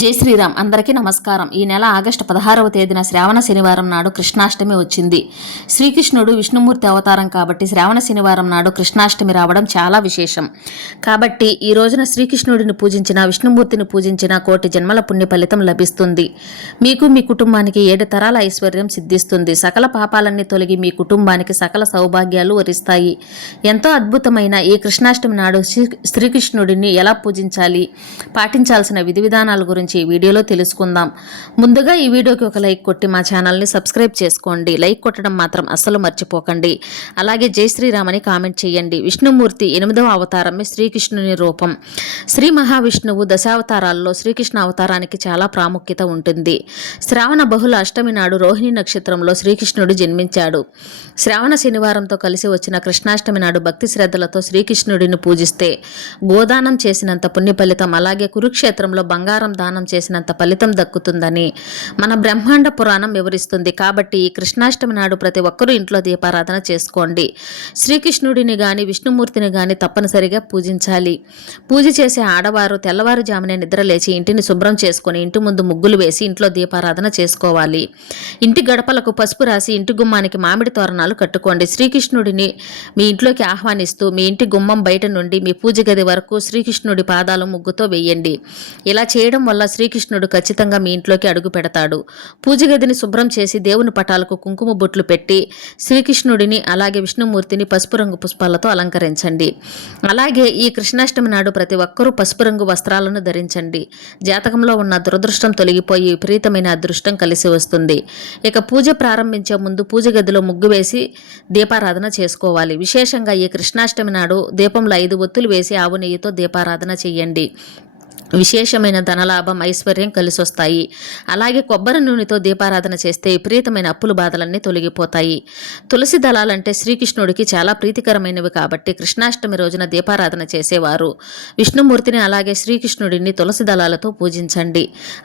జై శ్రీరామ్. అందరికీ నమస్కారం. ఈ నెల ఆగస్టు 16వ తేదీన శ్రావణ శనివారం నాడు కృష్ణాష్టమి వచ్చింది. శ్రీకృష్ణుడు విష్ణుమూర్తి అవతారం కాబట్టి శ్రావణ శనివారం నాడు కృష్ణాష్టమి రావడం చాలా విశేషం. కాబట్టి ఈ రోజున శ్రీకృష్ణుడిని పూజించిన, విష్ణుమూర్తిని పూజించిన కోటి జన్మల పుణ్య ఫలితం లభిస్తుంది. మీకు మీ కుటుంబానికి 7 తరాల ఐశ్వర్యం సిద్ధిస్తుంది. సకల పాపాలన్నీ తొలగి మీ కుటుంబానికి సకల సౌభాగ్యాలు వరిస్తాయి. ఎంతో అద్భుతమైన ఈ కృష్ణాష్టమి నాడు శ్రీకృష్ణుడిని ఎలా పూజించాలి, పాటించాల్సిన విధి విధానాల గురించి ఈ వీడియోలో తెలుసుకుందాం. ముందుగా ఈ వీడియోకి ఒక లైక్ కొట్టి మా ఛానల్ని సబ్స్క్రైబ్ చేసుకోండి. లైక్ కొట్టడం మాత్రం అస్సలు మర్చిపోకండి. అలాగే జై శ్రీరామ్ అని కామెంట్ చేయండి. విష్ణుమూర్తి 8వ అవతారమే శ్రీకృష్ణుని రూపం. శ్రీ మహావిష్ణువు దశావతారాల్లో శ్రీకృష్ణ అవతారానికి చాలా ప్రాముఖ్యత ఉంటుంది. శ్రావణ బహుళ అష్టమి నాడు రోహిణి నక్షత్రంలో శ్రీకృష్ణుడు జన్మించాడు. శ్రావణ శనివారంతో కలిసి వచ్చిన కృష్ణాష్టమి నాడు భక్తి శ్రద్ధలతో శ్రీకృష్ణుడిని పూజిస్తే గోదానం చేసినంత పుణ్య ఫలితం, అలాగే కురుక్షేత్రంలో బంగారం దానం చేసినంత ఫలితం దక్కుతుందని మన బ్రహ్మాండ పురాణం వివరిస్తుంది. కాబట్టి ఈ కృష్ణాష్టమి నాడు ప్రతి ఒక్కరూ ఇంట్లో దీపారాధన చేసుకోండి. శ్రీకృష్ణుడిని గాని విష్ణుమూర్తిని గాని తప్పనిసరిగా పూజించాలి. పూజ చేసే ఆడవారు తెల్లవారుజామునే నిద్రలేచి ఇంటిని శుభ్రం చేసుకుని ఇంటి ముందు ముగ్గులు వేసి ఇంట్లో దీపారాధన చేసుకోవాలి. ఇంటి గడపలకు పసుపు రాసి ఇంటి గుమ్మానికి మామిడి తోరణాలు కట్టుకోండి. శ్రీకృష్ణుడిని మీ ఇంట్లోకి ఆహ్వానిస్తూ మీ ఇంటి గుమ్మం బయట నుండి మీ పూజ గది వరకు శ్రీకృష్ణుడి పాదాలు ముగ్గుతో వేయండి. ఇలా చేయడం వల్ల శ్రీకృష్ణుడు ఖచ్చితంగా మీ ఇంట్లోకి అడుగు పెడతాడు. పూజ గదిని శుభ్రం చేసి దేవుని పటాలకు కుంకుమ బొట్లు పెట్టి శ్రీకృష్ణుడిని అలాగే విష్ణుమూర్తిని పసుపు రంగు పుష్పాలతో అలంకరించండి. అలాగే ఈ కృష్ణాష్టమి నాడు ప్రతి ఒక్కరూ పసుపు రంగు వస్త్రాలను ధరించండి. జాతకంలో ఉన్న దురదృష్టం తొలగిపోయి విపరీతమైన అదృష్టం కలిసి వస్తుంది. ఇక పూజ ప్రారంభించే ముందు పూజ గదిలో ముగ్గు వేసి దీపారాధన చేసుకోవాలి. విశేషంగా ఈ కృష్ణాష్టమి నాడు దీపంలో 5 ఒత్తులు వేసి ఆవు నెయ్యితో దీపారాధన చేయండి. విశేషమైన ధనలాభం, ఐశ్వర్యం కలిసొస్తాయి. అలాగే కొబ్బరి నూనెతో దీపారాధన చేస్తే విపరీతమైన అప్పుల బాధలన్నీ తొలగిపోతాయి. తులసి దళాలంటే శ్రీకృష్ణుడికి చాలా ప్రీతికరమైనవి కాబట్టి కృష్ణాష్టమి రోజున దీపారాధన చేసేవారు విష్ణుమూర్తిని అలాగే శ్రీకృష్ణుడిని తులసి దళాలతో పూజించండి.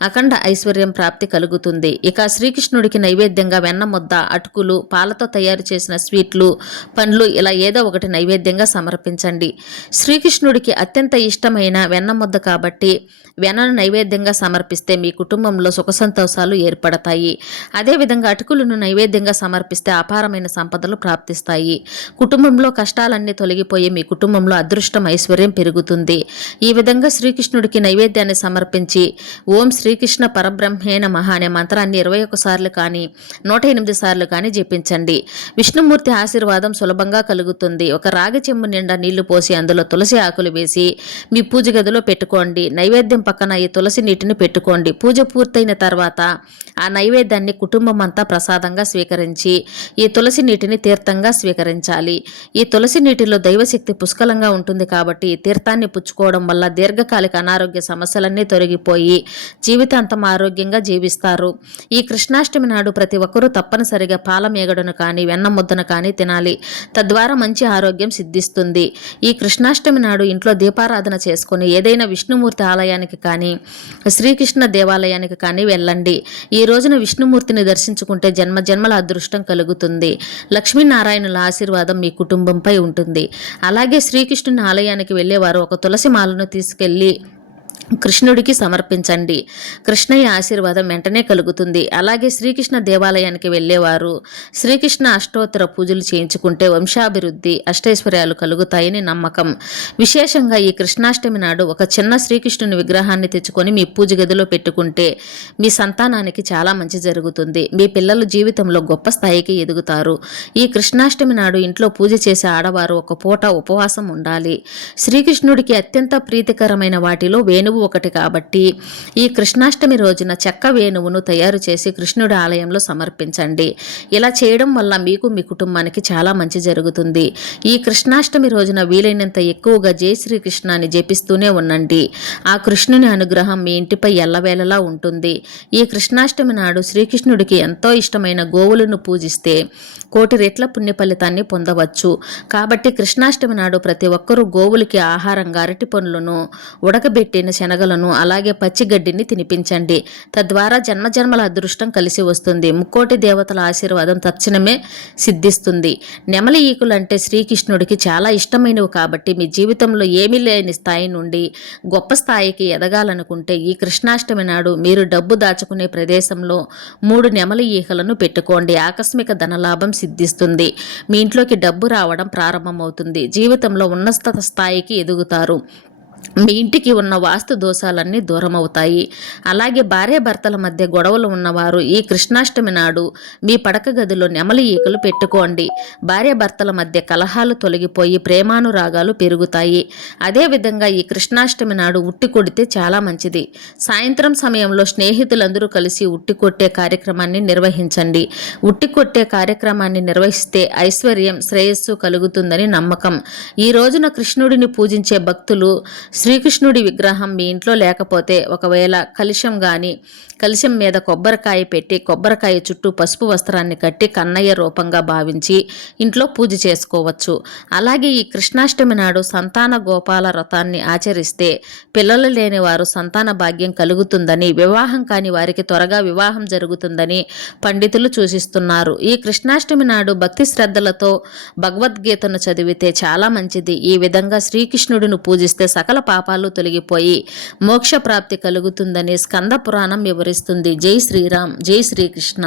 అఖండ ఐశ్వర్యం ప్రాప్తి కలుగుతుంది. ఇక శ్రీకృష్ణుడికి నైవేద్యంగా వెన్న ముద్ద, అటుకులు, పాలతో తయారు చేసిన స్వీట్లు, పండ్లు ఇలా ఏదో ఒకటి నైవేద్యంగా సమర్పించండి. శ్రీకృష్ణుడికి అత్యంత ఇష్టమైన వెన్న ముద్ద కాబట్టి వెన్నను నైవేద్యంగా సమర్పిస్తే మీ కుటుంబంలో సుఖ సంతోషాలు ఏర్పడతాయి. అదేవిధంగా అటుకులను నైవేద్యంగా సమర్పిస్తే అపారమైన సంపదలు ప్రాప్తిస్తాయి. కుటుంబంలో కష్టాలన్నీ తొలగిపోయి మీ కుటుంబంలో అదృష్టం, ఐశ్వర్యం పెరుగుతుంది. ఈ విధంగా శ్రీకృష్ణుడికి నైవేద్యాన్ని సమర్పించి ఓం శ్రీకృష్ణ పరబ్రహ్మే నమః అనే మంత్రాన్ని 21 సార్లు కానీ 108 సార్లు కానీ జపించండి. విష్ణుమూర్తి ఆశీర్వాదం సులభంగా కలుగుతుంది. ఒక రాగి చెంబు నిండా నీళ్లు పోసి అందులో తులసి ఆకులు వేసి మీ పూజ గదిలో పెట్టుకోండి. నైవేద్యం పక్కన ఈ తులసి నీటిని పెట్టుకోండి. పూజ పూర్తయిన తర్వాత ఆ నైవేద్యాన్ని కుటుంబం అంతా ప్రసాదంగా స్వీకరించి ఈ తులసి నీటిని తీర్థంగా స్వీకరించాలి. ఈ తులసి నీటిలో దైవశక్తి పుష్కలంగా ఉంటుంది కాబట్టి ఈ తీర్థాన్ని పుచ్చుకోవడం వల్ల దీర్ఘకాలిక అనారోగ్య సమస్యలన్నీ తొలగిపోయి జీవితాంతం ఆరోగ్యంగా జీవిస్తారు. ఈ కృష్ణాష్టమి నాడు ప్రతి ఒక్కరూ తప్పనిసరిగా పాల మేగడను కానీ వెన్న ముద్దను కానీ తినాలి. తద్వారా మంచి ఆరోగ్యం సిద్ధిస్తుంది. ఈ కృష్ణాష్టమి నాడు ఇంట్లో దీపారాధన చేసుకుని ఏదైనా విష్ణుమూర్తి ఆలయానికి కానీ శ్రీకృష్ణ దేవాలయానికి కానీ వెళ్ళండి. ఈ రోజున విష్ణుమూర్తిని దర్శించుకుంటే జన్మజన్మల అదృష్టం కలుగుతుంది. లక్ష్మీనారాయణుల ఆశీర్వాదం మీ కుటుంబంపై ఉంటుంది. అలాగే శ్రీకృష్ణుని ఆలయానికి వెళ్ళేవారు ఒక తులసి మాలను తీసుకెళ్ళి కృష్ణుడికి సమర్పించండి. కృష్ణయ్య ఆశీర్వాదం వెంటనే కలుగుతుంది. అలాగే శ్రీకృష్ణ దేవాలయానికి వెళ్ళేవారు శ్రీకృష్ణ అష్టోత్తర పూజలు చేయించుకుంటే వంశాభివృద్ధి, అష్టైశ్వర్యాలు కలుగుతాయని నమ్మకం. విశేషంగా ఈ కృష్ణాష్టమి నాడు ఒక చిన్న శ్రీకృష్ణుని విగ్రహాన్ని తెచ్చుకొని మీ పూజ గదిలో పెట్టుకుంటే మీ సంతానానికి చాలా మంచి జరుగుతుంది. మీ పిల్లలు జీవితంలో గొప్ప స్థాయికి ఎదుగుతారు. ఈ కృష్ణాష్టమి నాడు ఇంట్లో పూజ చేసే ఆడవారు ఒక పూట ఉపవాసం ఉండాలి. శ్రీకృష్ణుడికి అత్యంత ప్రీతికరమైన వాటిలో వేణువు ఒకటి కాబట్టి ఈ కృష్ణాష్టమి రోజున చెక్క వేణువును తయారు చేసి కృష్ణుడి ఆలయంలో సమర్పించండి. ఇలా చేయడం వల్ల మీకు మీ కుటుంబానికి చాలా మంచి జరుగుతుంది. ఈ కృష్ణాష్టమి రోజున వీలైనంత ఎక్కువగా జై శ్రీకృష్ణ అని జపిస్తూనే ఉండండి. ఆ కృష్ణుని అనుగ్రహం మీ ఇంటిపై ఎల్లవేళలా ఉంటుంది. ఈ కృష్ణాష్టమి నాడు శ్రీకృష్ణుడికి ఎంతో ఇష్టమైన గోవులను పూజిస్తే కోటి రెట్ల పుణ్య ఫలితాన్ని పొందవచ్చు. కాబట్టి కృష్ణాష్టమి నాడు ప్రతి ఒక్కరూ గోవులకి ఆహారంగా అరటి పండ్లను, ఉడకబెట్టిన శనగలను అలాగే పచ్చిగడ్డిని తినిపించండి. తద్వారా జన్మజన్మల అదృష్టం కలిసి వస్తుంది. ముక్కోటి దేవతల ఆశీర్వాదం తక్షణమే సిద్ధిస్తుంది. నెమలి ఈకులంటే శ్రీకృష్ణుడికి చాలా ఇష్టమైనవి కాబట్టి మీ జీవితంలో ఏమీ లేని స్థాయి నుండి గొప్ప స్థాయికి ఎదగాలనుకుంటే ఈ కృష్ణాష్టమి నాడు మీరు డబ్బు దాచుకునే ప్రదేశంలో 3 నెమలి ఈకలను పెట్టుకోండి. ఆకస్మిక ధనలాభం సిద్ధిస్తుంది. మీ ఇంట్లోకి డబ్బు రావడం ప్రారంభమవుతుంది. జీవితంలో ఉన్నత స్థాయికి ఎదుగుతారు. మీ ఇంటికి ఉన్న వాస్తు దోషాలన్నీ దూరం అవుతాయి. అలాగే భార్యాభర్తల మధ్య గొడవలు ఉన్నవారు ఈ కృష్ణాష్టమి నాడు మీ పడక గదిలో నెమలి ఈకలు పెట్టుకోండి. భార్యాభర్తల మధ్య కలహాలు తొలగిపోయి ప్రేమానురాగాలు పెరుగుతాయి. అదేవిధంగా ఈ కృష్ణాష్టమి నాడు ఉట్టి కొడితే చాలా మంచిది. సాయంత్రం సమయంలో స్నేహితులందరూ కలిసి ఉట్టి కొట్టే కార్యక్రమాన్ని నిర్వహించండి. ఉట్టి కొట్టే కార్యక్రమాన్ని నిర్వహిస్తే ఐశ్వర్యం శ్రేయస్సు కలుగుతుందని నమ్మకం. ఈ రోజున కృష్ణుడిని పూజించే భక్తులు శ్రీకృష్ణుడి విగ్రహం మీ ఇంట్లో లేకపోతే ఒకవేళ కలశం మీద కొబ్బరికాయ పెట్టి కొబ్బరికాయ చుట్టూ పసుపు వస్త్రాన్ని కట్టి కన్నయ్య రూపంగా భావించి ఇంట్లో పూజ చేసుకోవచ్చు. అలాగే ఈ కృష్ణాష్టమి నాడు సంతాన గోపాల వ్రతాన్ని ఆచరిస్తే పిల్లలు లేని వారు సంతాన భాగ్యం కలుగుతుందని, వివాహం కాని వారికి త్వరగా వివాహం జరుగుతుందని పండితులు సూచిస్తున్నారు. ఈ కృష్ణాష్టమి నాడు భక్తి శ్రద్ధలతో భగవద్గీతను చదివితే చాలా మంచిది. ఈ విధంగా శ్రీకృష్ణుడిని పూజిస్తే సకల పాపాలు తొలగిపోయి మోక్ష ప్రాప్తి కలుగుతుందని స్కంద పురాణం వివరిస్తుంది. జై శ్రీరామ్, జై శ్రీకృష్ణ.